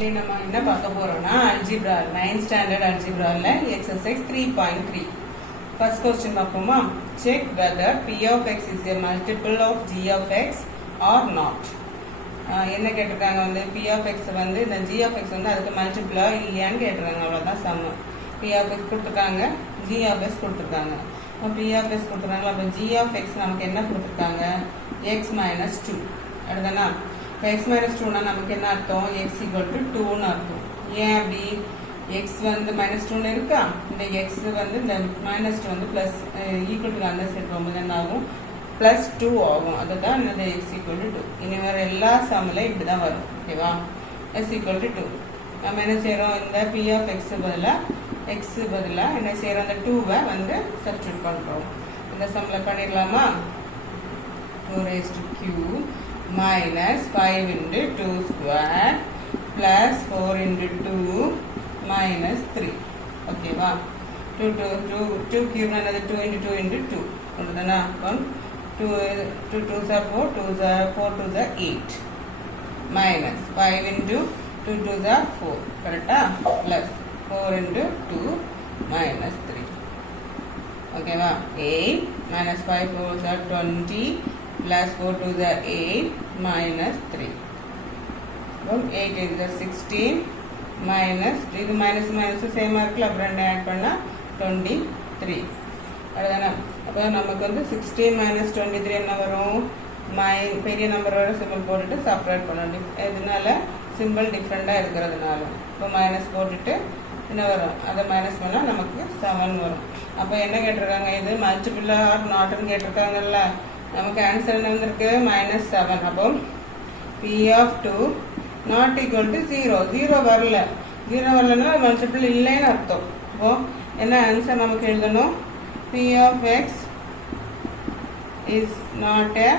நம்ம என்ன பார்க்க போறோம்னா அல்ஜிப்ரா 9th ஸ்டாண்டர்ட் அல்ஜிப்ரால எக்ஸர்சைஸ் 3.3 ஃபர்ஸ்ட் क्वेश्चन பார்ப்போமா check whether p of x is a multiple of g of x or not என்ன கேட்டிருக்காங்க வந்து p of x வந்து இந்த g of x வந்து அதுக்கு மல்டிபிளா இல்லையான்னு கேட்டிருக்காங்க அவ்வளவுதான் சம் p of x கொடுத்திருக்காங்க g of x கொடுத்திருக்காங்க p of x கொடுத்திருக்காங்க அப்ப g of x நமக்கு என்ன கொடுத்திருக்காங்க x - 2 அடுத்தனா x - 2 னா நமக்கு என்ன அர்த்தம் x = 2 ன்னு அர்த்தம் ஏன் அப்படி x வந்து -2 ன்னு இருக்கா இந்த x வந்து இந்த -2 வந்து பிளஸ் ஈக்குவல் டு அந்த சைடு போகும்போது என்ன ஆகும் +2 ஆகும் அதுதான் இந்த x = 2 இனி வர எல்லா சம்ல இப்படி தான் வரும் ஓகேவா x = 2 நம்ம என்ன செய்றோம் இந்த p of x பதிலா x பதிலா என்ன செய்றோம் அந்த 2 வை வந்து சப்ஸ்டிட்யூட் பண்றோம் இந்த சம்ல பண்ணிரலாமா 2^q minus 5 into 2 square plus 4 into 2 minus 3 okay va 2 cube another 2 into 2 into 2 underna 2 2s are 4 2s are 4 2s are 8 minus 5 into 2 2s are 4 correct plus 4 into 2 minus 3 okay va 8 minus 5 4s are 20 plus 4 2s are 8 minus 3 well 8 is 16 minus இது minus minus same இருக்குல அப்புறம் ரெண்டு add பண்ணா 23 அதுதானே அப்போ நமக்கு வந்து 16 minus 23 என்ன வரும் பெரிய நம்பரோட சிம்பிள் போட்டுட்டு செப்பரேட் பண்ணணும் இதனால சிம்பிள் டிஃபரெண்டா இருக்கிறதுனால இப்போ மைனஸ் போட்டுட்டு என்ன வரும் அதை மைனஸ் பண்ணா நமக்கு 7 வரும் அப்போ என்ன கேட்டிருக்காங்க இது மல்டிபிள் ஆர் நாட்னு கேட்டிருக்காங்கல்ல நமக்கு ஆன்சர் என்ன வந்திருக்கு -7 அப்போ p of 2 not equal to 0 0 வரல 0 வரலன்னா மல்டிபிள் இல்லைன்னு அர்த்தம் அப்போ என்ன ஆன்சர் நமக்கு எழுதணும் p of x is not a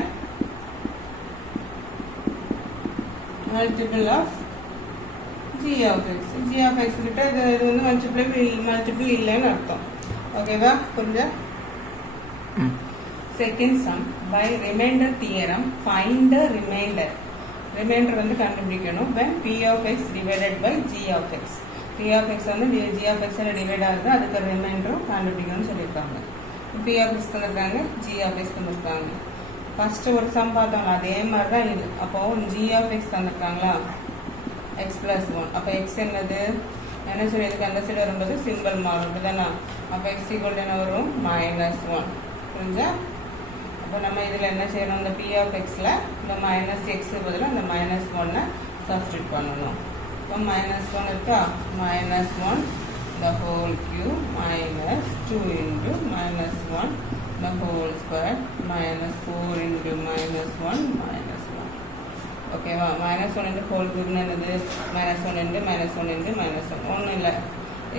multiple of g of x கிட்ட இது வந்து மல்டிபிள் இல்லைன்னு அர்த்தம் ஓகேவா புரிஞ்சா Second sum by remainder theorem find the remainder வந்து கண்டுபிடிக்கணும் when p of x divided by g of x p of x வந்து g of x ல டிவைட் ஆகுது அதுக்கு ரிமைண்டரும் கண்டுபிடிக்கணும்னு சொல்லியிருக்காங்க p of x தந்திருக்காங்க g of x தந்திருக்காங்க ஃபர்ஸ்ட் ஒரு சம் பார்த்தோம் அதே மாதிரி தான் இது அப்போ g of x தந்திருக்காங்களா x + 1 அப்போ x என்னது என்ன சொல்லியிருக்கு அந்த சைடு வரும்போது சிம்பிள் மாறும் அப்படிதானா அப்போ x = என்ன வரும் -1 புரிஞ்சா அப்போ நம்ம இதில் என்ன செய்யணும் இந்த p of x ல இந்த -x பதிலா இந்த -1 சப்ஸ்டிட்யூட் பண்ணணும் இப்போ -1 இருக்கா -1 the whole cube minus 2 into -1 the whole square minus 4 into -1 minus 1 ஓகேவா -1 into whole cube என்னது -1 into -1 into -1 ஒன்றும் இல்லை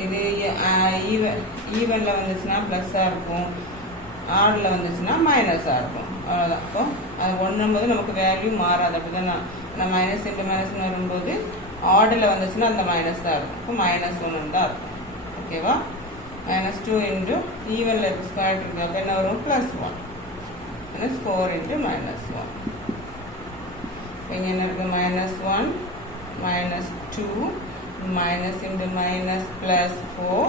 இது ஈவன்ல வந்துச்சுன்னா ப்ளஸ்ஸாக இருக்கும் ஆர்ல வந்துச்சுன்னா மைனஸாக இருக்கும் அவ்வளோதான் அப்போ அது ஒன்றும்போது நமக்கு வேல்யூ மாறாது அப்படிதான் நான் மைனஸ் இன்ட்டு மைனஸ் வரும்போது ஆர்டில் வந்துச்சுன்னா அந்த மைனஸ் தான் இருக்கும் இப்போ -1 தான் இருக்கும் ஓகேவா -2 இன்ட்டு ஈவனில் இருக்கு ஸ்கொயர் இருக்கு அப்போ என்ன வரும் +1 -4 இன்ட்டு -1 இங்கே என்ன இருக்கு -1 -2 மைனஸ் இன்ட்டு மைனஸ் +4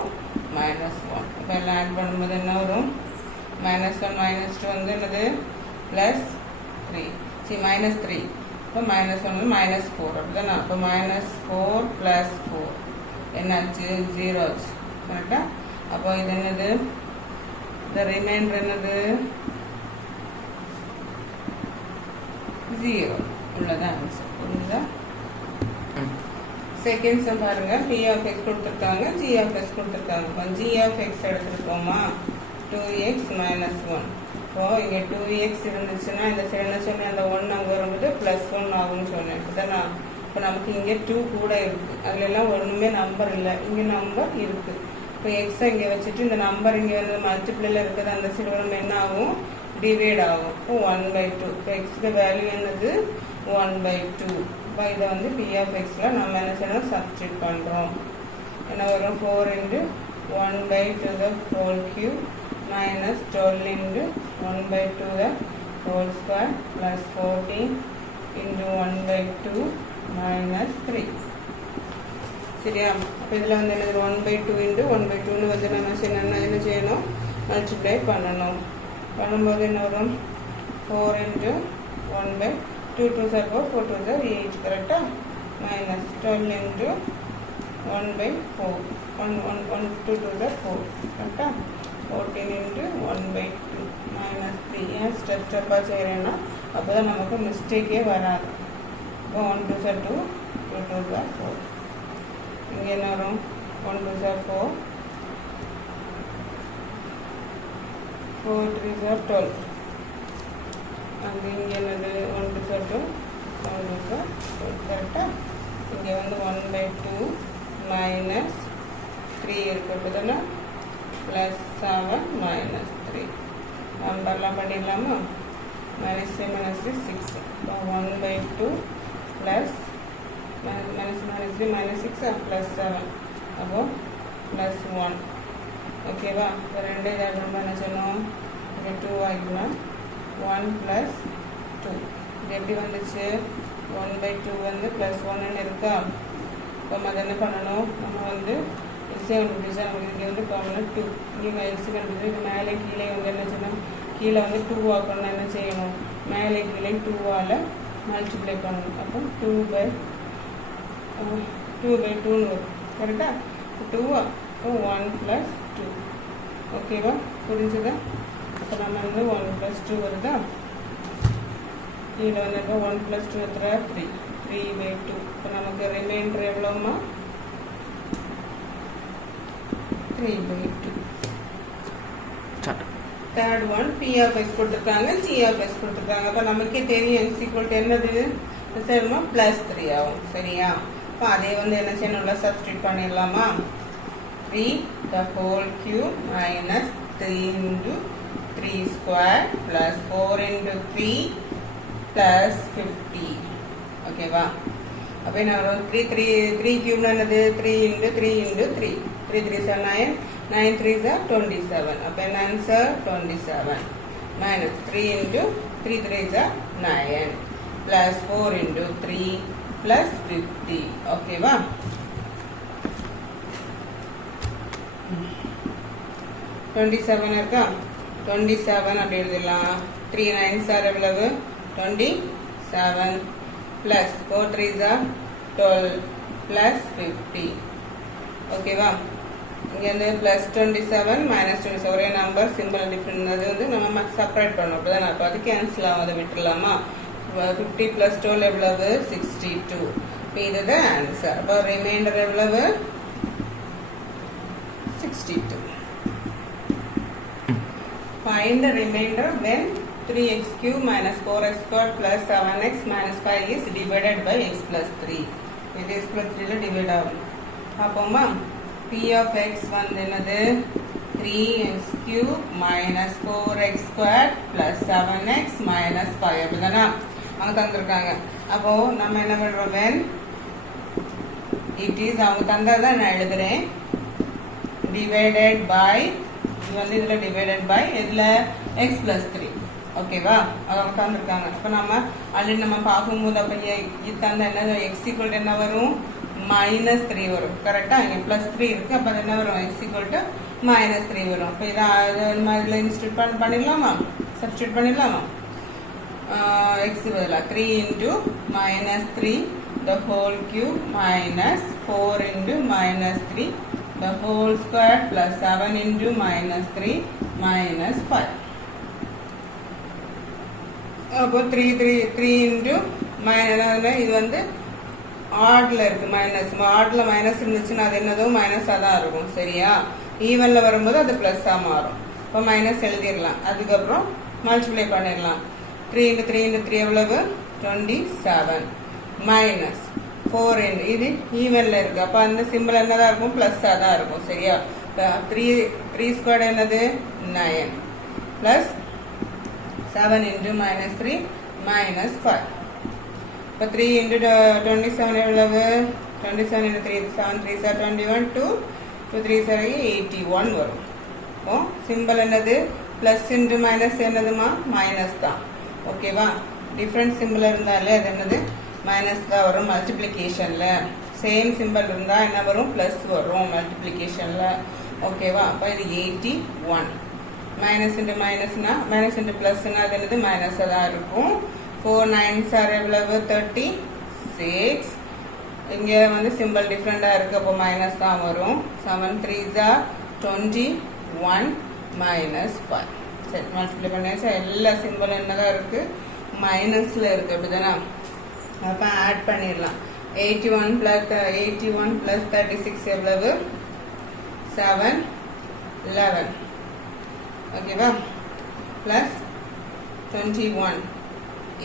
-1 இப்போ எல்லாம் ஆட் பண்ணும்போது என்ன வரும் -1 -2 வந்து என்னது +3 சரி -3 இப்போ -1 -4 அப்படிதானே அப்போ -4 +4 என்னாச்சு 0 ஆச்சு கரெக்டா அப்போ இது என்னது இந்த ரிமைண்டர் என்னது 0 உள்ளதான் ஆன்சர் புரியுதா செகண்ட் சம் பாருங்க p of x கொடுத்துருக்காங்க g of x கொடுத்துருக்காங்க இப்போ g of x எடுத்துருக்கோமா 2x - 1 இப்போ இங்கே 2x இருந்துச்சுன்னா இந்த சைடு என்ன சொன்னேன் அந்த 1 அங்கே வரும்போது +1 ஆகும்னு சொன்னேன் இப்போதானா இப்போ நமக்கு இங்கே 2 கூட இருக்குது அதுல எல்லாம் ஒன்றுமே நம்பர் இல்லை இங்கே நம்பர் இருக்குது இப்போ எக்ஸை இங்கே வச்சுட்டு இந்த நம்பர் இங்கே வந்து மல்டிப்ளில் இருக்குது அந்த சைடு வரும்போது என்ன ஆகும் டிவைட் ஆகும் இப்போ 1/2 இப்போ எக்ஸுக்கு வேல்யூ என்னது 1/2 இப்போ இதை வந்து p of x-ல நம்ம என்ன செய்யணும் சப்ஸ்டிட்யூட் பண்ணுறோம் என்ன வரும் 4 into 1/2 the whole cube minus 12 into 1/2 the whole square plus 14 into 1/2 minus 3 சரியா? அப்போ இதில் வந்து என்னது 1/2 இன்ட்டு 1/2ன்னு வந்து நம்ம என்ன செய்யணும், மல்டிப்ளை பண்ணணும். பண்ணும்போது என்ன வரும், 4 into 1/2, 2 2s are 4, 4 2s are 8, கரெக்டாக? மைனஸ் 12 இன்ட்டு 1/4, 1 2 2s are 4, கரெக்டாக? 14 இன்ட்டு 1/2 மைனஸ் 3. ஏன் ஸ்டெப்பாக செய்கிறேன்னா அப்போ தான் நமக்கு மிஸ்டேக்கே வராது. இப்போ 1 2s are 2, 2 2s are 4. இங்கே என்ன வரும், 1 2s are 4, 4 3s are 12. அங்கே இங்கே என்னது 1 2s are 2, 1 2s are 12, கரெக்டாக? இங்கே வந்து 1/2 மைனஸ் 3 இருக்கிறது தானே, ப்ளஸ் 7 மைனஸ் 3. நம்பர்லாம் பண்ணிடலாமா? Minus 3 minus 3 6. இப்போ 1/2 ப்ளஸ் மைனஸ் 3 மைனஸ் 6 ப்ளஸ் 7, அப்போது ப்ளஸ் 1. ஓகேவா? இப்போ 2 இதாக நம்ம என்ன செய்யணும், இங்கே 2 ஆகிக்கலாம். 1 ப்ளஸ் 2 இது எப்படி வந்துச்சு, 1/2 வந்து ப்ளஸ் 1ன்னு இருக்கா? இப்போ அதை என்ன பண்ணணும், நம்ம வந்து எல்சிஎம் கண்டுபிடிச்சா நமக்கு இங்கே வந்து காமனாக 2, இங்கே எல்சிஎம் கண்டுபிடிச்சா இது மேலே கீழே வந்து என்ன செய்யணும், கீழே வந்து 2 ஆக்கணும்னா என்ன செய்யணும், மேலே கீழே 2ஆல் மல்டிப்ளை பண்ணணும். அப்போ 2/2ன்னு வரும், கரெக்டாக? 2 1 ப்ளஸ் 2. ஓகேவா? புரிஞ்சுதா? அப்போ நம்ம வந்து 1 ப்ளஸ் 2 வருதா, கீழே வந்து இப்போ 1 ப்ளஸ் 2 எத்தனை 3, 3/2. இப்போ நமக்கு ரிமைண்டர் எவ்வளோமா, 3/2. Third one P of x கொடுத்துருக்காங்க, G of x கொடுத்துருக்காங்க. அப்போ நமக்கே தெரியும் x = என்னது, சரிமா, ப்ளஸ் 3 ஆகும். சரியா? இப்போ அதே வந்து என்ன செய்யணும்ல, சப்ஸ்டியூட் பண்ணிடலாமா? 3 the whole cube minus 3 into 3 square plus 4 into 3 plus 50. ஓகேவா? அப்போ என்ன வரும், 3 cube என்னது, 3 into 3 into 3, 3 3s are 9, 9 3s are 27. அப்போ என்ன answer, 27 minus 3 into 3 3s are 9 plus 4 into 3 plus 50. ஓகேவா? 27 இருக்கா, 27 அப்படி எழுதலாம். 3 9s are எவ்வளவு, 27 plus 4 3s are 12 plus 50. ஓகேவா? இங்கே வந்து ப்ளஸ் 27 மைனஸ் 27 ஒரே நம்பர், சிம்பிள் டிஃப்ரெண்ட். அது வந்து நம்ம செப்பரேட் பண்ணணும். அப்போ தான் அப்போ அது கேன்சல் ஆகும், அதை விட்டுடலாமா? 50 ப்ளஸ் 12 எவ்வளவு, 62. இப்போ இதுதான் ஆன்சர். அப்போ ரிமைண்டர் எவ்வளவு, 62. Find the remainder when 3x cube minus 4x squared plus 7x minus 5 is divided by x plus 3. இது x plus 3 டிவைட் ஆகும். அப்போமா P of x வந்து என்னது, 3x cube minus 4x squared plus 7x minus 5. அப்படிதானா அவங்க தந்திருக்காங்க. அப்போ நம்ம என்ன பண்றோம், when it is அவங்க தந்ததான் நான் எழுதுறேன், divided by, இது வந்து இதுல டிவைடட் பை இதுல x plus 3. ஓகேவா? அவங்க தந்திருக்காங்க. அப்போ நம்ம ஆல்ரெடி நம்ம பார்க்கும்போது அப்போ இது தந்த என்ன, x = என்ன வரும், மைனஸ் 3 வரும். கரெக்டாக? இங்கே ப்ளஸ் 3 இருக்குது. அப்போ அது என்ன வரும், x = மைனஸ் 3 வரும். இப்போ இதை நம்ம இதில் இன்ஸ்டியூட் பண்ணிடலாமா, சப்ஸ்டியூட் பண்ணிடலாமா? x பதிலாக 3 into minus 3 the whole cube minus 4 into minus 3 the whole square plus 7 into minus 3 minus 5. அப்போ 3 into minus, இது வந்து ஆட்ல இருக்கு, மைனஸ். ஆட்ல மைனஸ் இருந்துச்சுன்னா அது என்னதும் மைனஸாக தான் இருக்கும். சரியா? ஈவனில் வரும்போது அது ப்ளஸ்ஸாக மாறும். இப்போ மைனஸ் எழுதிடலாம். அதுக்கப்புறம் மல்டிப்ளை பண்ணிடலாம். 3 into 3 into 3 எவ்வளவு, 27 மைனஸ் 4 into, இது ஈவனில் இருக்குது. அப்போ அந்த சிம்பிள் என்னதான் இருக்கும், ப்ளஸ்ஸாக தான் இருக்கும். சரியா? 3 ஸ்கொயர் என்னது, 9 ப்ளஸ் 7 into minus 3 minus 5. இப்போ 3 into 27 எவ்வளவு, 27 into 3 7 3s are 21, 2 3s are 81 வரும். இப்போ சிம்பிள் என்னது, ப்ளஸ் இன்டு மைனஸ் என்னதுமா, மைனஸ் தான். ஓகேவா? டிஃப்ரெண்ட் சிம்பிள் இருந்தாலே அது என்னது, மைனஸ் தான் வரும் மல்டிப்ளிகேஷனில். சேம் சிம்பிள் இருந்தால் என்ன வரும் ப்ளஸ் வரும் மல்டிப்ளிகேஷனில் ஓகேவா அப்போ இது 81 மைனஸ் இன்ட்டு மைனஸ்னா மைனஸ் இன்ட்டு ப்ளஸ்னா அது என்னது மைனஸாக தான் இருக்கும் 4 9s ஆர் எவ்வளவு 36 இங்கே வந்து சிம்பிள் டிஃப்ரெண்டாக இருக்குது அப்போ மைனஸ் தான் வரும் 7 3s are 21 மைனஸ் 5 சரி மல்டிப்ளை பண்ணியாச்சு எல்லா சிம்பிளும் என்னதான் இருக்குது மைனஸில் இருக்குது அப்படி தானே அப்போ ஆட் பண்ணிடலாம் 81 + 36 எவ்வளவு 7 11 ஓகேவா ப்ளஸ் 21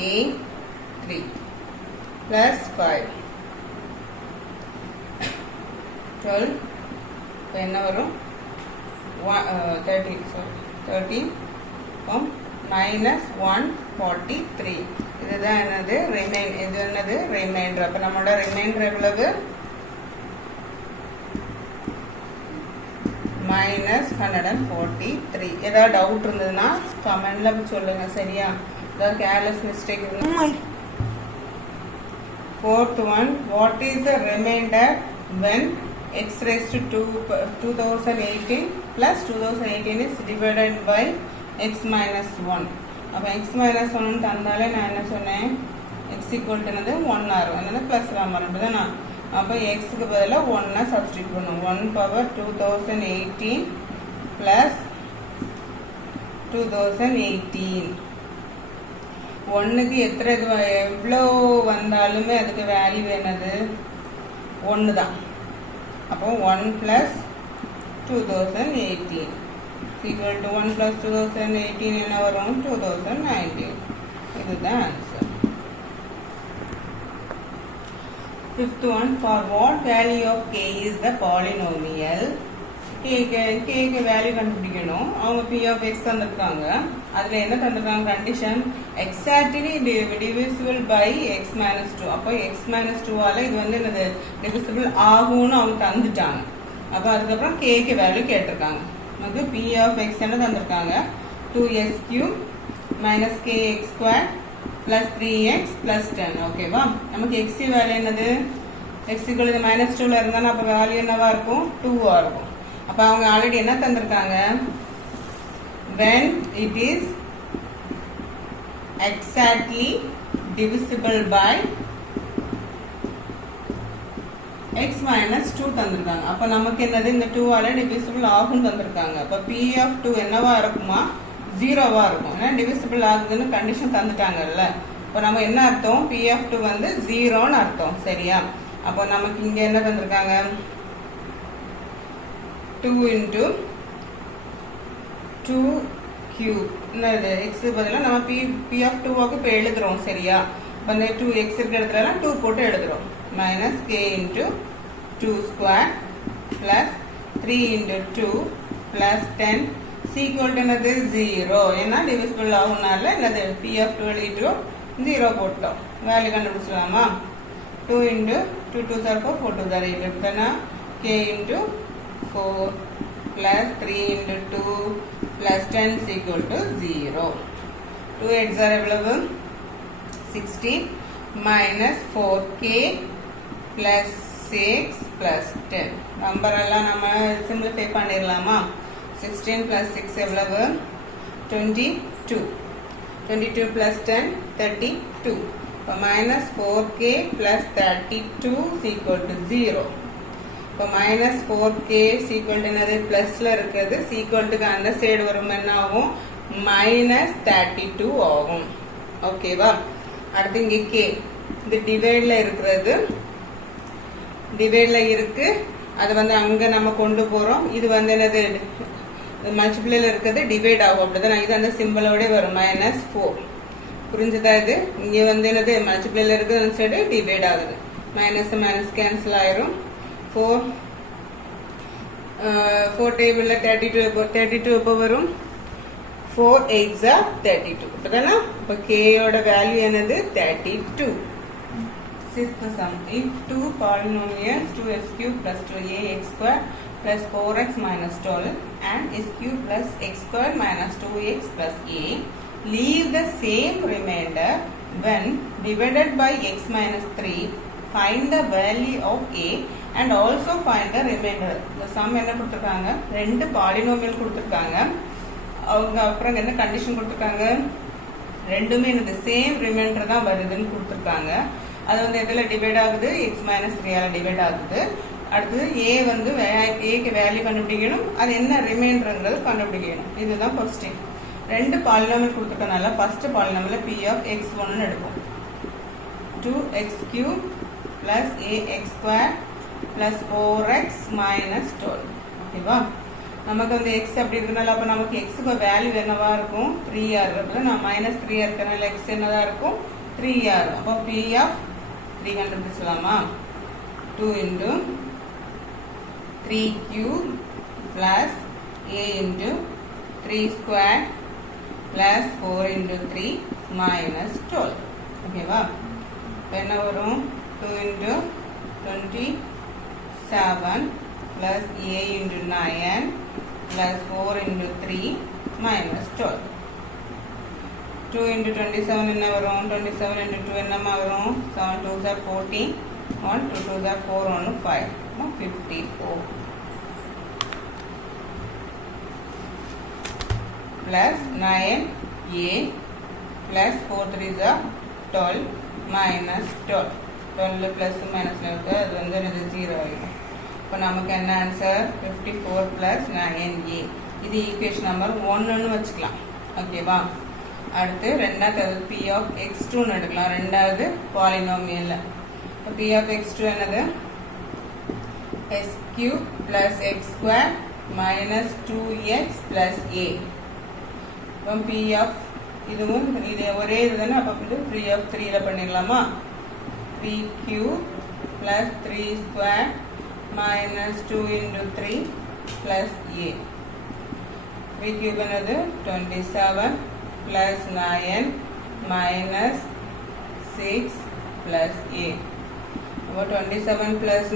A 3 ப்ளஸ் 5 12 இப்போ என்ன வரும் 13 மைனஸ் 143 இதுதான் என்னது இது என்னது ரிமைண்டர் அப்போ நம்மளோட ரிமைண்டர் எவ்வளவு மைனஸ் 143 ஏதாவது டவுட் இருந்ததுன்னா கமெண்ட்ல சொல்லுங்க சரியா ஏதாவது கேர்லெஸ் மிஸ்டேக் இருந்தா fourth one what is the remainder when x raised to 2018 plus 2018 is divided by x minus 1 அப்போ x minus 1 தந்தாலே நான் என்ன சொன்னேன் x equal to என்னது 1 ஆகும் என்னது ப்ளஸ் ராமர் அப்படிதானா அப்போ எக்ஸுக்கு பதிலாக 1 சப்ஸ்டியூட் பண்ணும் 1 பவர் 2018 ப்ளஸ் 2018 ஒன்றுக்கு எவ்வளோ வந்தாலுமே அதுக்கு வேல்யூ என்னது 1 தான் அப்போ 1 + 2018 equal to 1 + 2018 என்ன வரும் 2019 இதுதான் answer fifth one for what value of k is the polynomial k க்கு வேல்யூ கண்டுபிடிக்கணும் அவங்க p of x தந்திருக்காங்க அதுல என்ன தந்திருக்காங்க condition exactly divisible by x minus 2 அப்போ x minus 2 ஆல இது வந்து என்னது divisible ஆகும்னு அவங்க தந்துட்டாங்க அப்போ அதுக்கப்புறம் k க்கு வேல்யூ கேட்டிருக்காங்க நமக்கு p of x என்ன தந்திருக்காங்க 2s³ - kx² plus 3x plus 10 ஓகேவா நமக்கு x வேல்யூ என்னது x = -2 ல இருந்தா அப்ப வேல்யூ என்னவா இருக்கும் 2 ஆ இருக்கும் அப்ப அவங்க ஆல்ரெடி என்ன தந்திருக்காங்க when it is exactly divisible by x minus 2 தந்திருக்காங்க அப்ப நமக்கு என்னது இந்த 2 ஆல divisible ஆகும் தந்திருக்காங்க அப்ப p of 2 என்னவா இருக்குமா 0வா இருக்கும் ஏன்னா divisible ஆகுதுன்னு கண்டிஷன் தந்துட்டாங்கல்ல அப்ப நம்ம என்ன அர்த்தம் p of 2 வந்து 0 ன்னு அர்த்தம் சரியா அப்ப நமக்கு இங்க என்ன தந்திருக்காங்க 2 into 2 cube என்னது x பதிலா நம்ம p of 2 க்கு இப்ப எழுதுறோம் சரியா அப்ப இந்த 2x இருக்கிற இடத்துல 2 போட்டு எழுதுறோம் minus k into 2 square plus 3 into 2 plus 10 equal to என்னது 0 ஏன்னா divisible ஆகும்னால என்னது p of 2 எழுதிட்டோம் 0 போட்டோம் value கண்டுபிடிச்சலாமா 2 into 2 2s are 4 4 2s are 8 அப்படினா k into 4 plus 3 into 2 plus 10 equal to 0 2 8s are எவ்வளவு 60 minus 4k plus 6 plus 10 number எல்லாம் நம்ம simplify பண்ணிரலாமா 16 plus 6 எவ்வளவு 22 22 plus 10 32 இப்போ minus 4k plus 32 is equal to 0 இப்போ minus 4k is equal to என்னது பிளஸ்ல இருக்கிறது is equal to அந்த side வரும் என்ன ஆகும் minus 32 ஆகும் ஓகேவா அடுத்து இங்கே k இது டிவைட்ல இருக்கிறது டிவைட்ல இருக்கு அது வந்து அங்க நம்ம கொண்டு போறோம் இது வந்து என்னது மல்டிப்ளைல இருக்குது டிவைட் ஆகும் அப்படிதான் இது அந்த சிம்பிளோட வரும் -4 புரிஞ்சதா இது இங்க வந்து என்னது மல்டிப்ளைல இருக்குது அந்த சைடு டிவைட் ஆகுது மைனஸ் மைனஸ் கேன்சல் ஆயிரும் 4 டேபிள்ல 32 எப்போ வரும் 4 8s are 32 அப்படிதானா அப்ப k யோட வேல்யூ என்னது 32 Sixth sum if two polynomials 2s³ plus 2ax² plus 4x minus 12 and s³ plus x² minus 2x plus a leave the same remainder when divided by x minus 3 find the value of a and also find the remainder. இந்த sum என்ன கொடுத்திருக்காங்க, ரெண்டு polynomial கொடுத்திருக்காங்க. அவங்க அப்புறம் என்ன condition கொடுத்திருக்காங்க, ரெண்டுமே இந்த சேம் ரிமைண்டர் தான் வருதுன்னு கொடுத்திருக்காங்க. அது வந்து எதுல டிவைட் ஆகுது, x - 3 டிவைட் ஆகுது. அடுத்து a வந்து ஏக்கு வேல்யூ கண்டுபிடிக்கணும், அது என்ன ரிமைண்டர்ங்கிறது கண்டுபிடிக்கணும். இதுதான் கொஸ்டின். ரெண்டு பாலினாமியல் கொடுத்துருக்கனால first polynomial p of x1 ன்னு எடுப்போம். 2x³ plus ax² plus 4x minus 12. ஓகேவா, நமக்கு வந்து x அப்படி இருக்கனால அப்போ நமக்கு xக்கு வேல்யூ என்னவா இருக்கும், 3r இருக்கு. நான் -3 இருக்கனால x என்னதான் இருக்கும், 3r. அப்போ p of 3 கண்டுபிடிச்சலாமா, 2 into 3³ plus a into 3 square plus 4 into 3 minus 12. ஓகேவா, இப்போ என்ன வரும், 2 into 27 plus a into 9 plus 4 into 3 minus 12. 2 into 27 என்ன வரும், 27 into 2 என்னமா வரும், 7 2s are 14, 1 2 2s are 4, 1 5, 54 plus 9a plus 4 3s are 12 minus 12. 12 plus minus அது வந்து 0 ஆகிடும். இப்போ நமக்கு என்ன ஆன்சர், 54 plus 9a. இது ஈக்குவேஷன் நம்பர் 1ன்னு வச்சுக்கலாம். ஓகேவா, அடுத்து ரெண்டாவது p of x2 எடுக்கலாம். ரெண்டாவது பாலினோமியல். p of x2 என்னது, s³ plus x² minus 2x plus a. இப்போ p of இதுவும் இது ஒரே இதுதானே, அப்போ இது 3 of 3ல பண்ணிடலாமா, 3³ plus 3 square minus 2 into 3 plus a. 3³ என்னது 27 plus 9 minus 6 plus a. அப்போ 27 plus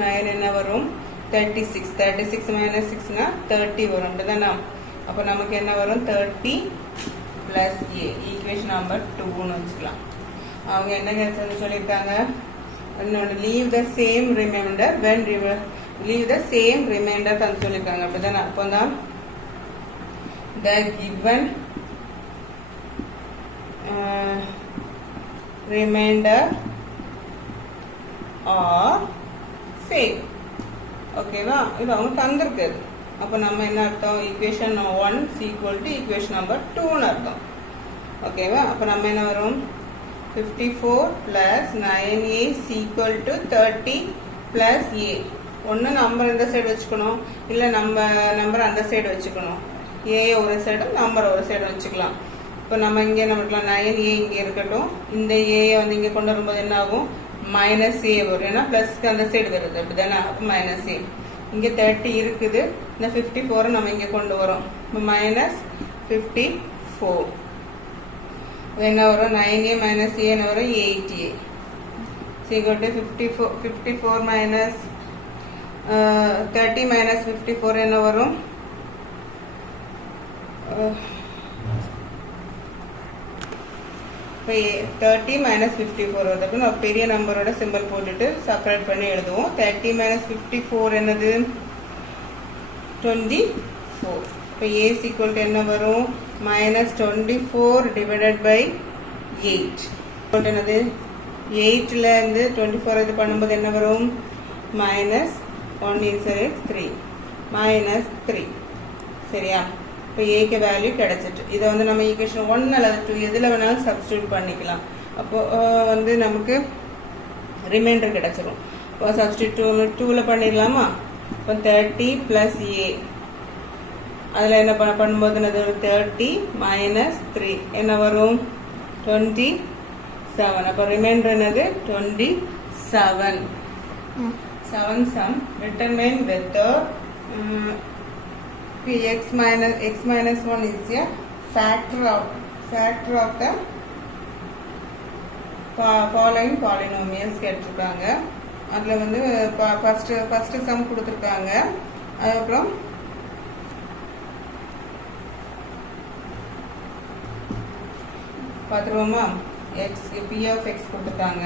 9 என்ன வரும், 36. 36 minus 6 னா 30 வரும். அப்படிதானா, அப்போ நமக்கு என்ன வரும், 30 plus a. ஈக்குவேஷன் நம்பர் 2ன்னு வச்சுக்கலாம். அவங்க என்ன சொல்லியிருக்காங்க, இன்னொன்று leave the same remainder when leave the same remainder தான் சொல்லியிருக்காங்க. அப்படிதானே, அப்போ தான் the given remainder or same. ஓகேவா, இது அவங்க தந்திருக்குது. அப்போ நம்ம என்ன அர்த்தம், equation 1 equal to equation number 2ன்னு அர்த்தம். ஓகேவா, அப்போ நம்ம என்ன வரும், 54 plus 9a equal to 30 plus a. ஒன்று நம்பர் இந்த சைடு வச்சுக்கணும், இல்லை நம்ம நம்பர் அந்த சைடு வச்சுக்கணும். a ஒரு சைடு, நம்பர் ஒரு சைடு வச்சுக்கலாம். இப்போ நம்ம இங்கே நம்மளுக்குலாம் 9a இங்கே இருக்கட்டும். இந்த a வந்து இங்கே கொண்டு வரும்போது என்ன ஆகும், -a வரும். ஏன்னா ப்ளஸ்க்கு அந்த சைடு வருது. அப்படிதானே, அப்போ -a. இங்கே 30 இருக்குது, இந்த 54 நம்ம இங்கே கொண்டு வரோம். இப்போ -54 என்ன வரும், 9a minus a என்ன வரும், 8a. equal to 54 minus 30 minus 54 என்ன வரும், 30 minus 54 வருது. நம்ம பெரிய நம்பரோட சிம்பிள் போட்டுட்டு செப்பரேட் பண்ணி எழுதுவோம். 30 minus 54 என்னது, 24. இப்போ a is equal to என்ன வரும், minus 24 divided by 8. என்னது, 8ல இருந்து 24 இது பண்ணும்போது என்ன வரும், minus 1 inside 3 minus 3. சரியா, இப்போ ஏக்கு வேல்யூ கிடைச்சிட்டு இதை வந்து நம்ம ஈக்குவேஷன் 1 அல்லது 2 எதில் வேணாலும் சப்ஸ்டியூட் பண்ணிக்கலாம். அப்போது வந்து நமக்கு ரிமைண்டர் கிடைச்சிடும். இப்போ சப்ஸ்டியூட் 2ல் பண்ணிடலாமா. இப்போ 30 plus a அதில் என்ன பண்ணும்போது என்னது, 30 minus 3 என்ன வரும், 27. அப்போ ரிமைண்டர் என்னது, 27. 7 sum determine whether x minus 1 is a factor of the following polynomials கேட்டிருக்காங்க. அதில் வந்து ஃபர்ஸ்ட் சம் கொடுத்துருக்காங்க. அதுக்கப்புறம் பார்த்துருவோமா, p of x கொடுத்துருக்காங்க.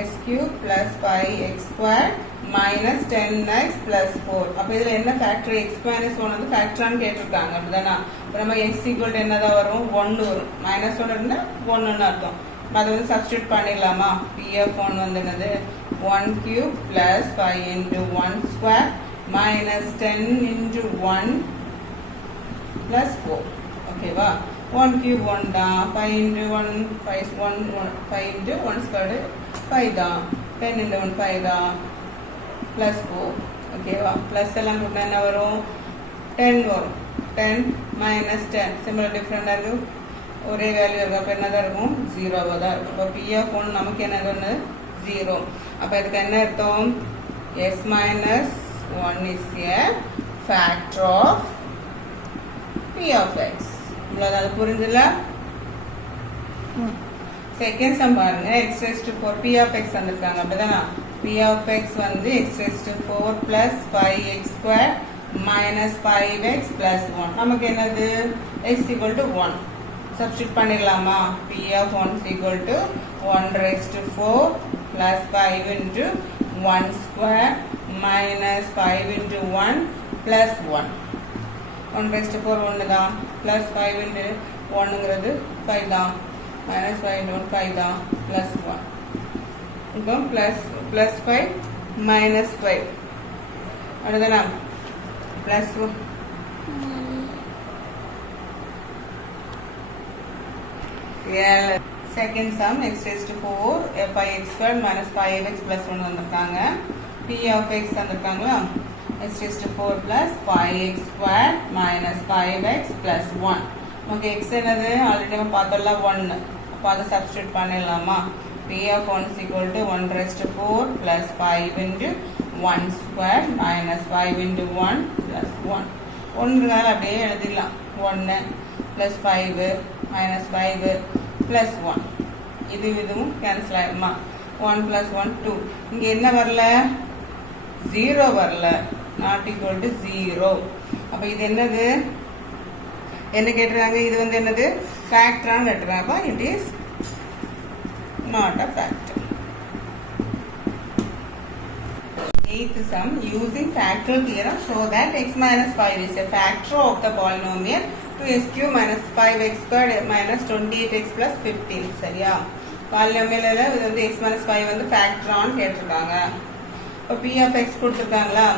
X cube plus 5x square minus 10x plus 4. அப்போ இதில் என்ன ஃபேக்டர் எக்ஸ் மைனஸ் 1 வந்து ஃபேக்டரான்னு கேட்டிருக்காங்க அப்படிதானா. இப்போ நம்ம எக்ஸ் ஈக்குவல் என்னதான் வரும் 1 வரும். மைனஸ் 1 இருந்தால் 1ன்னு அர்த்தம். அதை வந்து சப்ஸ்டியூட் பண்ணிடலாமா. pf1 வந்து என்னது 1 cube plus 5 into 1 square minus 10 into 1 plus 4. ஓகேவா. 1 கியூப் 1 தான். 5 இன்ட்டு 1 5 இன்ட்டு 1 ஸ்கொயர்டு 5 தான். 10 இன்ட்டு 1 5 தான் பிளஸ் 4. ஓகேவா. ப்ளஸ் எல்லாம் கூட்டினா என்ன வரும் 10 வரும். 10 மைனஸ் 10 சிம்பிள் டிஃப்ரெண்டாக இருக்கும். ஒரே வேல்யூ இருக்கும். அப்போ என்னதான் இருக்கும் 0வாக தான் இருக்கும். இப்போ pf1 நமக்கு என்னது ஒன்று 0. அப்போ இதுக்கு என்ன அர்த்தம் s minus 1 is a factor of p of x. இவ்வளோதான் புரிஞ்சுல. செகண்ட் சம் பாருங்க. x raised to 4 p of x வந்திருக்காங்க அப்படிதானா. p of x வந்து x raised to 4 plus 5x square minus 5x plus 1. நமக்கு என்னது x equal to 1. சப்ஸ்டியூட் பண்ணிடலாமா. p of 1 is equal to 1 raised to 4 plus 5 into 1 square minus 5 into 1 plus 1. 1 raised to 4 1 தான். plus 5 into 1ங்கிறது 5 தான். minus 5 into 1 5 தான். plus 1. இப்போ plus 5 minus 5. அடுத்தனா plus 1. Second sum x raised to 4 5x squared minus 5x plus 1 வந்திருக்காங்க. p of x வந்திருக்காங்களா. x raised to 4 plus 5x squared minus 5x plus 1. Okay x என்னது already நம்ம பார்த்தோம்ல 1. அப்போ அதை substitute பண்ணிடலாமா. p of 1 is equal to 1 raised to 4 plus 5 into 1 squared minus 5 into 1 plus 1. 1ங்கிறதால அப்படியே எழுதிடலாம். 1 plus 5 minus 5 plus 1. இதுவும் கேன்சல் ஆயிடுமா. 1 plus 1 2. இங்கே என்ன வரல 0 வரல. not equal to 0. அப்போ இது என்னது என்ன கேட்டுறாங்க. இது வந்து என்னது ஃபேக்டரான்னு கேட்டுறாங்க. அப்போ it is not a factor. Eighth sum, using factorial theorem show that x minus 5 is a factor of the polynomial 2x cube minus 5x squared minus 28x plus 15. சரியா. பாலினாமியல்ல இது வந்து x minus 5 வந்து ஃபேக்டரான்னு கேட்டிருக்காங்க. இப்போ p of x கொடுத்துருக்காங்களா.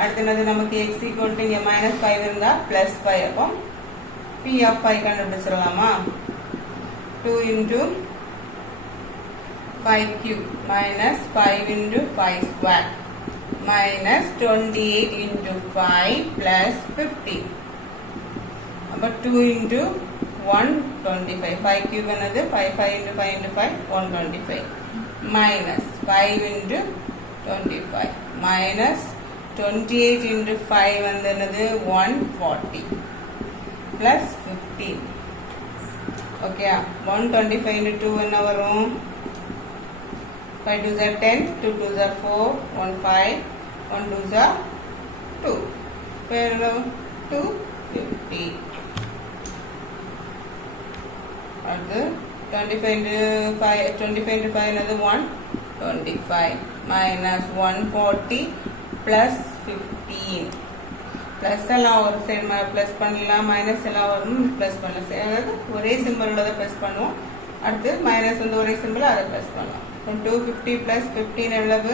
அடுத்து என்னது நமக்கு x equal to இங்கே minus 5 இருந்தா plus 5. அப்போ p of 5 கண்டுபிடிச்சிடலாமா. 2 into 5 cube minus 5 into 5 square minus 28 into 5 plus 15. அப்போ 2 into 125. 5 cube என்னது 5 into 5 into 5 125 minus 5 into 25 minus 28 into 5 வந்து என்னது 140 plus 15. ஓகே 125 into 2 என்ன வரும் 5 2s are 10, 2 2s are 4, 1 5, 1 2s are 2. Where 250. அடுத்து 25 into 5 another 125 minus 140 plus 15. Plus எல்லாம் ஒரு side plus பண்ணலாம். மைனஸ் எல்லாம் வரும் ப்ளஸ் பண்ணலாம். அதாவது ஒரே சிம்பிள் உள்ளதை ப்ளஸ் பண்ணுவோம். அடுத்து மைனஸ் வந்து ஒரே சிம்பிள் அதை ப்ளஸ் பண்ணலாம். 250 plus 15 எவ்வளவு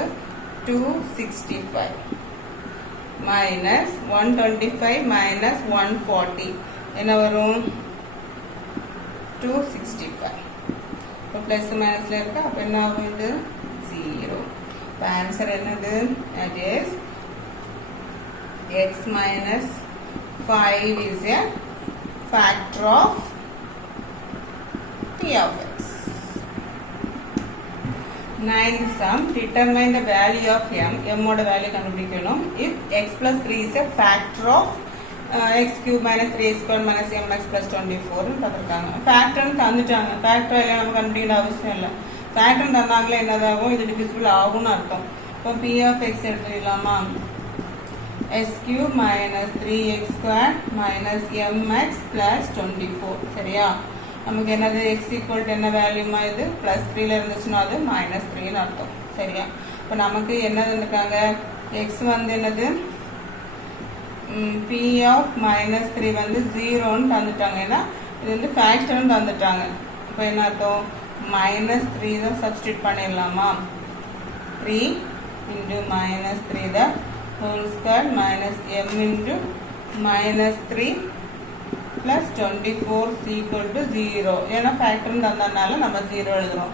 265 minus 125 minus 140 என்ன வரும் 265. இப்போ ப்ளஸ் மைனஸ்ல இருக்கா. அப்போ என்ன ஆகும் இது 0. இப்போ ஆன்சர் என்னது that is x minus 5 is a factor of p of x. Ninth sum, determine the value of m. m ஓட வேல்யூ கண்டுபிடிக்கணும். if x plus 3 is a factor of x cube minus 3x squared minus mx plus 24 ன்னு பார்த்துருக்காங்க. ஃபேக்டர்னு தந்துட்டாங்க. Factor எல்லாம் நம்ம கண்டுபிடிக்கிற அவசியம் இல்லை. Factor தந்தாங்களே என்னதாகும் இது டிவிசிபிள் ஆகும்னு அர்த்தம். இப்போ p of x எடுத்துக்கலாமா. x cube minus 3x squared minus mx plus 24. சரியா. நமக்கு என்னது எக்ஸ் ஈக்குவல் என்ன வேல்யூமா இது ப்ளஸ் 3ல இருந்துச்சுன்னா அது -3ன்னு அர்த்தம். சரியா? இப்போ நமக்கு என்ன தந்துருக்காங்க, எக்ஸ் வந்து என்னது p ஆஃப் -3 வந்து 0ன்னு தந்துட்டாங்க. ஏன்னா இது வந்து ஃபேக்டர்னு தந்துட்டாங்க. இப்போ என்ன அர்த்தம், -3 தான் சப்ஸ்டியூட் பண்ணிடலாமா. 3 into -3 the whole square minus m into -3 plus 24 is equal to 0. ஏன்னா ஃபேக்டர்னு தந்தனால நம்ம 0 எழுதுறோம்.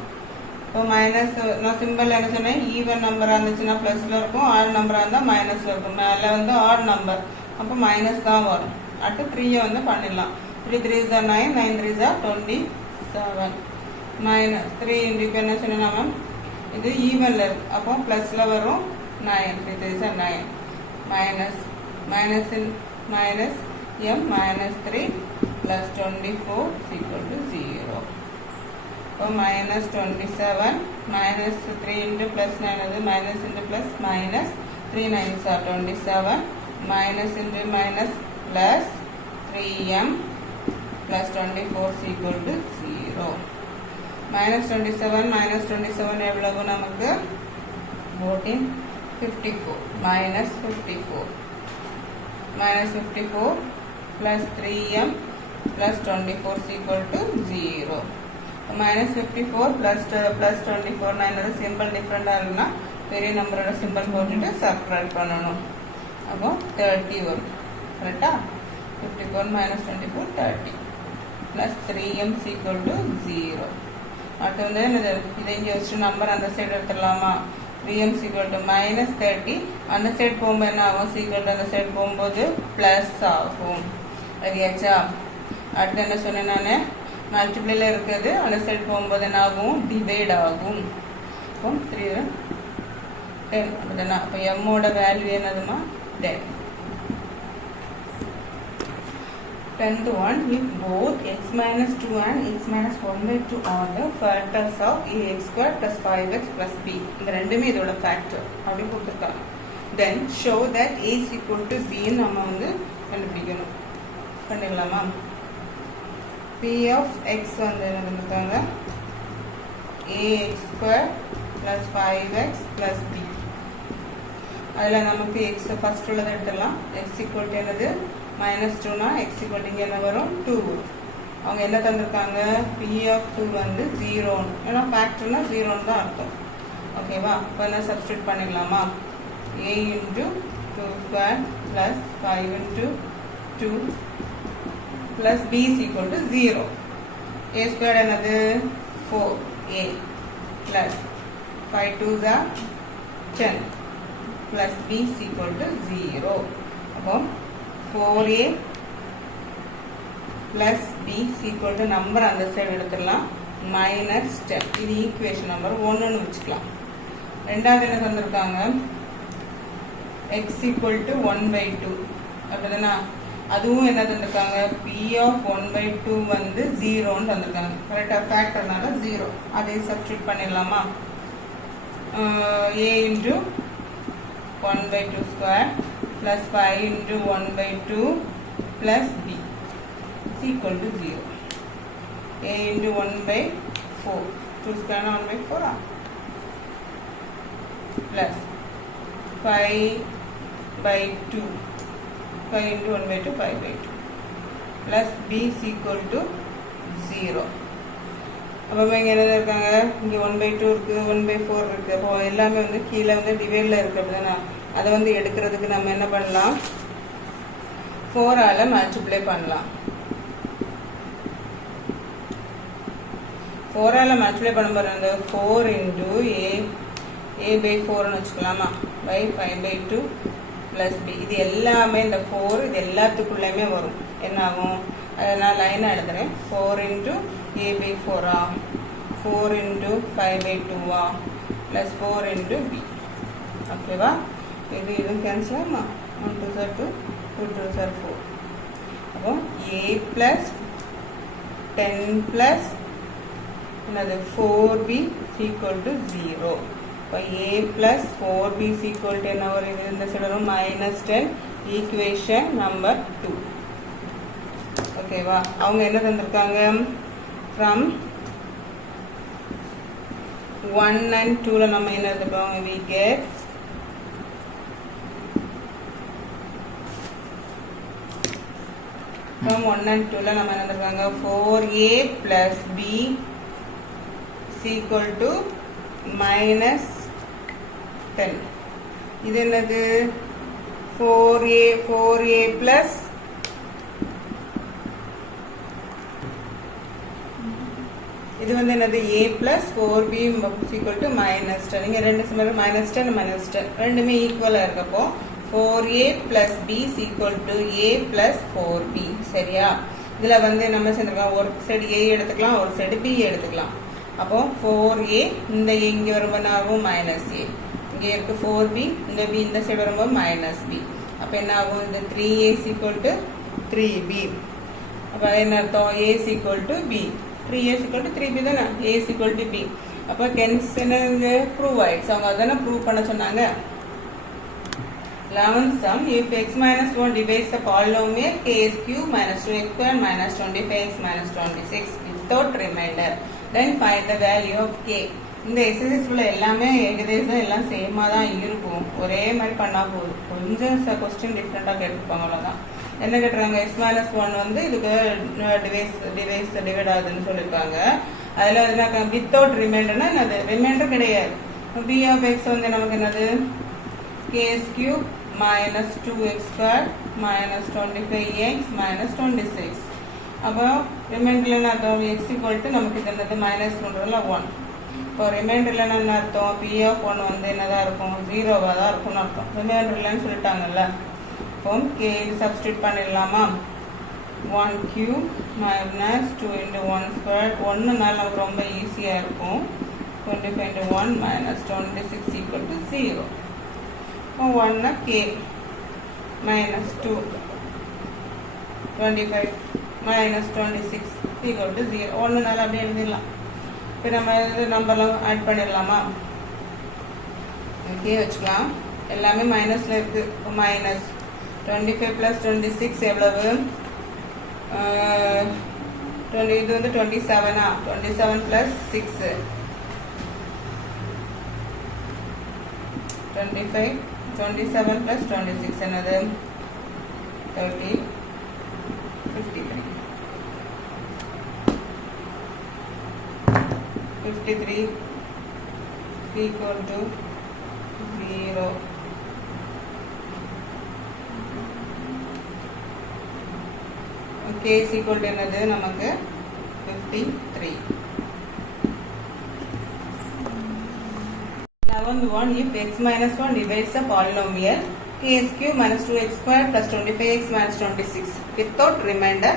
இப்போ மைனஸ் நான் சிம்பிள் என்ன சொன்னேன், ஈவன் நம்பராக இருந்துச்சுன்னா ப்ளஸில் இருக்கும், ஆட் நம்பராக இருந்தால் மைனஸில் இருக்கும். மேலே வந்து ஆட் நம்பர், அப்போ மைனஸ் தான் வரும். அடுத்து 3யை வந்து பண்ணிடலாம். 3 3s are 9, 9 3s are 27. -3 into இப்போ என்ன சொன்னா மேம், இது ஈவனில் இருக்கு, அப்போ ப்ளஸில் வரும் 9, 3 3s are 9 minus m -3 plus 24 is equal to 0. இப்போ -27 -3 into plus 9 அது minus into plus minus 3 9s are 27 minus into minus plus 3m plus 24 is equal to 0. -27 எவ்வளவு நமக்கு 54 -54 plus 3m plus 24 is equal to 0. -54 plus 24 நான் என்னது simple டிஃப்ரெண்டாக இருக்குன்னா பெரிய நம்பரோட சிம்பிள் போட்டுட்டு சப்ட்ராக்ட் பண்ணணும். அப்போ 30 வரும். கரெக்டா? 54 -24 30 plus 3m is equal to 0. அடுத்து வந்து என்னது, இதை இங்கே வச்சுட்டு நம்பர் அந்த side எடுத்துடலாமா. 3m is equal to -30 அந்த சைடு போகும்போது என்ன ஆகும், சீக்கிரம் அந்த சைடு போகும்போது ப்ளஸ் ஆகும். சரியாச்சா? அடுத்து என்ன சொன்னேன் நான், மல்டிப்ளைல இருக்கிறது அந்த சைடு போகும்போது என்ன ஆகும், டிவைட் ஆகும். இப்போ 3 10 அப்படின்னா அப்போ எம்மோட வேல்யூ என்னதுமா 10. 10th one, if both x minus 2 and x minus 1/2 are the factors of ax square plus 5x plus b, இந்த ரெண்டுமே இதோட ஃபேக்டர் அப்படி கொடுத்துருக்காங்க. then show that a is equal to b நம்ம வந்து கண்டுபிடிக்கணும். பண்ணிடலாமா. p of x வந்து என்ன கொடுத்தாங்க, ax square plus 5x plus b. அதில் நமக்கு x ஃபர்ஸ்ட் உள்ளதை எடுத்துடலாம். x equal to என்னது -2னா x equal to இங்கே என்ன வரும் 2. அவங்க என்ன தந்திருக்காங்க, p of 2 வந்து 0, ஏன்னா ஃபேக்டர்னா 0ன்னு தான் அர்த்தம். ஓகேவா? இப்போ என்ன சப்ஸ்டியூட் பண்ணிடலாமா. a into 2 square plus 5 into 2 plus b is equal to 0. a square என்னது 4a plus 5 2s are 10 plus b is equal to 0. அப்போ 4a plus b is equal to number அந்த சைடு எடுத்துடலாம் -10. இது ஈக்குவேஷன் நம்பர் 1ன்னு வச்சுக்கலாம். ரெண்டாவது என்ன தந்திருக்காங்க, x equal to 1/2 அப்படிதானா. அதுவும் என்ன தந்திருக்காங்க, p of 1/2 வந்து 0ன்னு தந்திருக்காங்க. கரெக்டாக ஃபேக்டர்னால 0. அதை சப்ஸ்டியூட் பண்ணிடலாமா. a into 1/2 square plus 5 into 1/2 plus b is equal to 0. a into 1/4 2 square 1/4 plus 5/2 5 into 1/2 5/2 plus b is equal to 0. அப்போ இங்கே என்ன இருக்காங்க, இங்கே 1/2 இருக்குது 1/4 இருக்குது. அப்போ எல்லாமே வந்து கீழே வந்து டிவைடில் இருக்குது அப்படிதானே. அதை வந்து எடுக்கிறதுக்கு நம்ம என்ன பண்ணலாம், 4ஆல் மல்டிப்ளை பண்ணலாம். 4ஆல் மல்டிப்ளை பண்ணும்போது அந்த 4 into a/4ன்னு வச்சுக்கலாமா, by 5/2 plus b. இது எல்லாமே இந்த 4 இது எல்லாத்துக்குள்ளேயுமே வரும். என்ன ஆகும், அதை நான் லைனாக எழுதுறேன். 4 into a/4 4 into 5/2 plus 4 into b. ஓகேவா? இது கேன்சல் ஆகுமா. 1 2s are 2 2 2s are 4. அப்போ a plus 10 plus என்னது 4b is equal to 0. இப்போ a plus 4b is equal to என்ன வரும், இந்த சைடு வரும் -10. Equation number 2. ஓகேவா? அவங்க என்ன தந்திருக்காங்க, from 1 and 2 ல நம்ம என்ன எடுத்துக்கிறோம் we get from 1 and 2 ல நம்ம என்ன எடுத்துக்கிறாங்க 4a plus b is equal to minus 10. இது என்னது 4a plus இது வந்து என்னது a plus 4b is equal to minus 10. இங்க ரெண்டு சிம்பல் minus 10 ரெண்டுமே ஈக்குவலா இருக்கப்போ 4a plus b is equal to a plus 4b. சரியா? இதுல வந்து நம்ம செஞ்சிருக்கோம் ஒரு சைடு a எடுத்துக்கலாம் ஒரு சைடு b எடுத்துக்கலாம். அப்போ 4a இந்த a இங்க வரும்போது ஆகும் minus a. இங்க இருக்கு 4b இந்த b இந்த சைடு வரும்போது minus b. அப்ப என்ன ஆகும் இந்த 3a is equal to 3b. அப்ப என்ன அர்த்தம் a is equal to b. 3a is equal to 3b தானே a is equal to b. அப்ப hence என்ன ப்ரூவ் ஆயிடுச்சு. அவங்க அதானே ப்ரூவ் பண்ண சொன்னாங்க. 11th sum, if x minus 1 divides the polynomial k is cube minus 2x square minus 25x minus 26 without remainder, then find the value of k. இந்த exercise உள்ள எல்லாமே ஏகதேசம் எல்லாம் சேமா தான் இருக்கும். ஒரே மாதிரி பண்ணா போதும். கொஞ்சம் क्वेश्चन டிஃபரண்டா கேட்பாங்க அவ்வளவுதான். என்ன கேட்றாங்க x minus 1 வந்து இதுக்கு டிவைட் ஆகுதுன்னு சொல்லிருக்காங்க. அதுல என்ன வித்தவுட் ரிமைண்டர்னா என்னது ரிமைண்டர் கிடையாது. b of x வந்து நமக்கு என்னது k is cube minus 2x square minus 25x minus 26. அப்போ ரிமைண்டர்ல என்ன அர்த்தம் x equal to நமக்கு இது என்னது மைனஸ் பண்றதுல 1. இப்போ ரிமைண்டர்ல என்ன அர்த்தம் p of 1 வந்து என்னதான் இருக்கும் 0வா தான் இருக்கும்னு அர்த்தம். ரிமைண்டர்லன்னு சொல்லிட்டாங்கல்ல. இப்போ k சப்ஸ்டிட்யூட் பண்ணிடலாமா 1 cube minus 2 into 1 square 1னால நமக்கு ரொம்ப ஈஸியா இருக்கும் 25 into 1 minus 26 equal to 0. 1 k minus 2 25 minus 26 equal to 0. 1னால அப்படியே எழுதிடலாம். இப்போ நம்ம நம்பர்லாம் ஆட் பண்ணிடலாமா k வச்சுக்கலாம். எல்லாமே மைனஸ்ல இருக்கு. மைனஸ் 25 plus 26 எவ்வளவு இது வந்து 27 27 plus 6 25 27 plus 26 என்னது 30 53 53 equal to 0. k is equal to என்னது நமக்கு 53. 11th one, if x minus 1 divides the polynomial k is cube minus 2x square plus 25x minus 26 without remainder,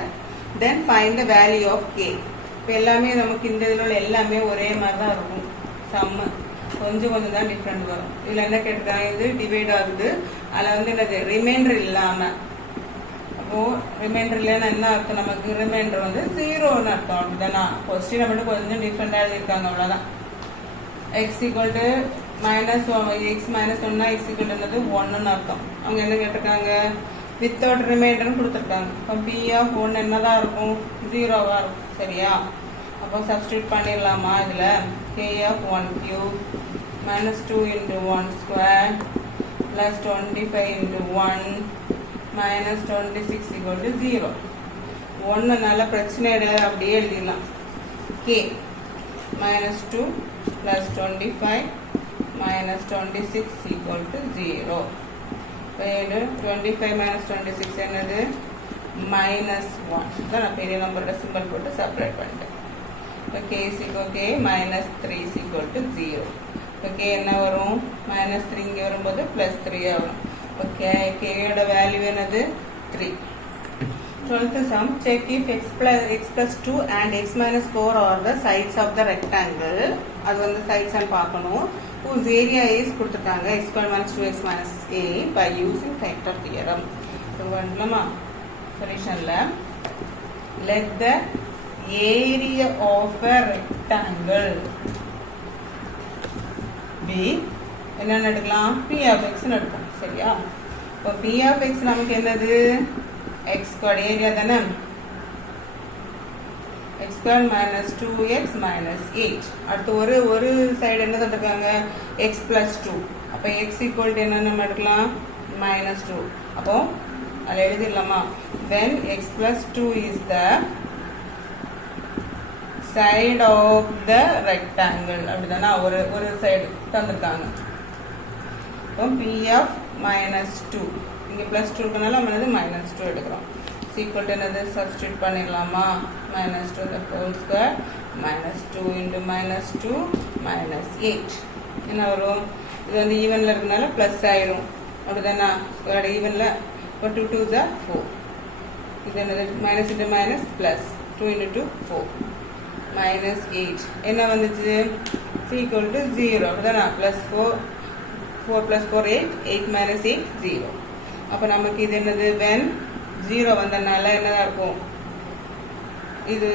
then find the value of k. இப்போ எல்லாமே நமக்கு இந்த இதில் எல்லாமே ஒரே மாதிரி தான் இருக்கும். சம்மு கொஞ்சம் தான் டிஃப்ரெண்ட் வரும். இதில் என்ன கேட்டிருக்காங்க இது டிவைட் ஆகுது. அதில் வந்து என்னது ரிமைண்டர் இல்லாமல். அப்போது ரிமைண்டர் இல்லைன்னா என்ன அர்த்தம் நமக்கு ரிமைண்டர் வந்து 0ன்னு அர்த்தம். அப்படிதானா கொஸ்டினை மட்டும் கொஞ்சம் டிஃப்ரெண்டாக எழுதியிருக்காங்க அவ்வளோதான். x equal to minus 1 x minus 1 x equal to என்னது 1ன்னு அர்த்தம். அவங்க என்ன கேட்டிருக்காங்க வித்தவுட் ரிமைண்டர்னு கொடுத்துருக்காங்க. இப்போ p of 1 என்னதான் இருக்கும் 0வா இருக்கும். சரியா? அப்போ சப்ஸ்டியூட் பண்ணிடலாமா இதில் k of 1 cube minus 2 into 1 square plus 25 into 1 minus 26 equal to 0. 1னால பிரச்சனை கிடையாது அப்படியே எழுதிடலாம். k minus 2 plus 25 minus 26 equal to 0. 25 minus 26 என்னது minus 1. நான் பெரிய நம்பரோட சிம்பிள் போட்டு செப்பரேட் பண்ணிட்டேன். இப்போ k is equal to minus 3 is equal to 0. இப்போ k என்ன வரும் minus 3 இங்கே வரும்போது plus 3 வரும். இப்போ k யோட வேல்யூ என்னது 3. 12th sum, check if x plus 2 and x minus 4 are the sides of the rectangle. அது வந்து sides and பார்க்கணும். whose area is கொடுத்துட்டாங்க x square minus 2x minus a by using factor theorem. So வந்துலமா சொல்யூஷன்ல let the area of a rectangle be என்ன எடுக்கலாம் p of x ன்னு எடுக்கலாம். சரியா? இப்போ p of x நமக்கு என்னது x square ஏரியா தானே. x square minus 2x minus 8. அடுத்து ஒரு சைடு என்ன தந்திருக்காங்க x plus 2. அப்போ x equal to என்ன நம்ம எடுக்கலாம் minus 2. அப்போ அதில் எழுதிடலாமா when x plus 2 is the side of the rectangle அப்படிதானா ஒரு சைடு தந்திருக்காங்க. இப்போ p of minus 2 இங்கே plus 2 இருக்கனால நம்ம என்னது minus 2 எடுக்கிறோம். equal to என்னது substitute பண்ணிடலாமா minus 2 the whole square minus 2 into minus 2 minus 8 என்ன வரும் இது வந்து ஈவனில் இருக்கனால ப்ளஸ் ஆயிடும் அப்படிதானா ஸ்கொயர் ஈவனில் இப்போ 2 2s are 4 இது என்னது minus into minus plus 2 into 2 4 minus 8 என்ன வந்துச்சு equal to 0 அப்படிதானா ப்ளஸ் 4 plus 4 8 8 minus 8 0 அப்போ நமக்கு இது என்னது when 0 வந்தனால என்னதான் இருக்கும் இது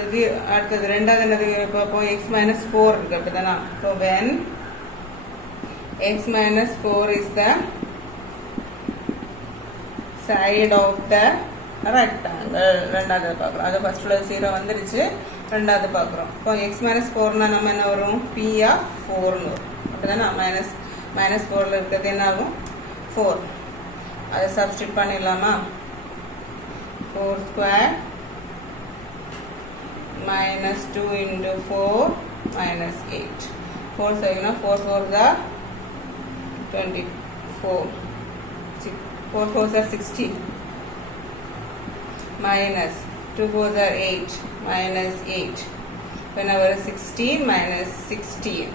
அடுத்தது ரெண்டாவது என்னது பார்ப்போம் x minus 4 இருக்கு அப்படிதானா so when x minus 4 is the side of the rectangle ரெண்டாவது பார்க்குறோம் அது ஃபர்ஸ்ட் உள்ள 0 வந்துருச்சு ரெண்டாவது பார்க்குறோம் இப்போ x minus 4னா நம்ம என்ன வரும் p of 4னு வரும் அப்படிதானா minus 4ல இருக்கிறது என்ன ஆகும் 4 அதை சப்ஸ்டிட் பண்ணிடலாமா 4 square minus 2 into 4 minus 8 4 7 4 4 are 24 4 4 are 16 minus 2 4 are 8 minus 8 whenever 16 minus 16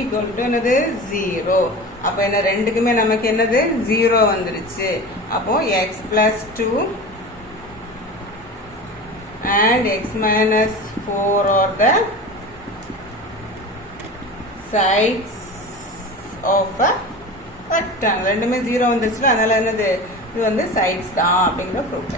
equal to என்னது 0 அப்போ என்ன ரெண்டுக்குமே நமக்கு என்னது 0 வந்துருச்சு அப்போ x plus 2 and x minus 4 are the sides of a rectangle ரெண்டுமே 0 வந்துருச்சுல அதனால என்னது இது வந்து sides தான் அப்படிங்கிற ப்ரூஃப்